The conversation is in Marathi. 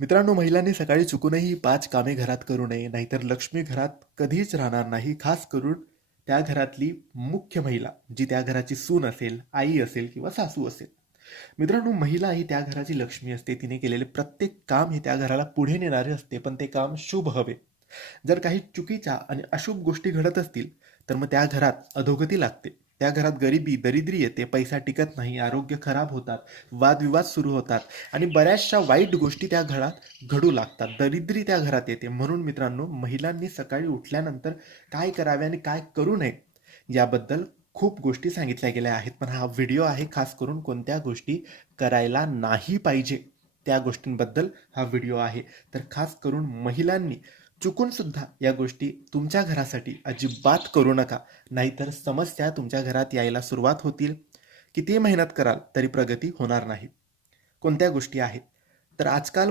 मित्रांनो, महिलांनी सकाळी चुकूनही 5 कामे घरात करू नये, नाहीतर लक्ष्मी घरात कधीच राहणार नाही. खास करून त्या घरातली मुख्य महिला, जी त्या घराची सून असेल, आई असेल किंवा सासू असेल. मित्रांनो, महिला ही त्या घराची लक्ष्मी असते. तिने केलेले प्रत्येक काम हे त्या घराला पुढे नेणारे असते, पण ते काम शुभ हवे. जर काही चुकीच्या आणि अशुभ गोष्टी घडत असतील, तर मग त्या घरात अधोगती लागते. त्या घरात गरिबी, दरिद्री येते, पैसा टिकत नाही, आरोग्य खराब होतात, वादविवाद सुरू होतात आणि बऱ्याचशा वाईट गोष्टी त्या घरात घडू लागतात. दरिद्री त्या घरात येते. म्हणून मित्रांनो, महिलांनी सकाळी उठल्यानंतर काय करावे आणि काय करू नये याबद्दल खूप गोष्टी सांगितल्या गेल्या आहेत. पण हा व्हिडिओ आहे खास करून कोणत्या गोष्टी करायला नाही पाहिजे त्या गोष्टींबद्दल हा व्हिडिओ आहे. तर खास करून महिलांनी चुकून सुद्धा या गोष्टी तुमच्या घरासाठी अजिबात करू नका. नाहीतर समस्या तुमच्या घरात यायला सुरुवात होतील. कितीही मेहनत कराल तरी प्रगती होणार नाही. कोणत्या गोष्टी आहेत? तर आजकाल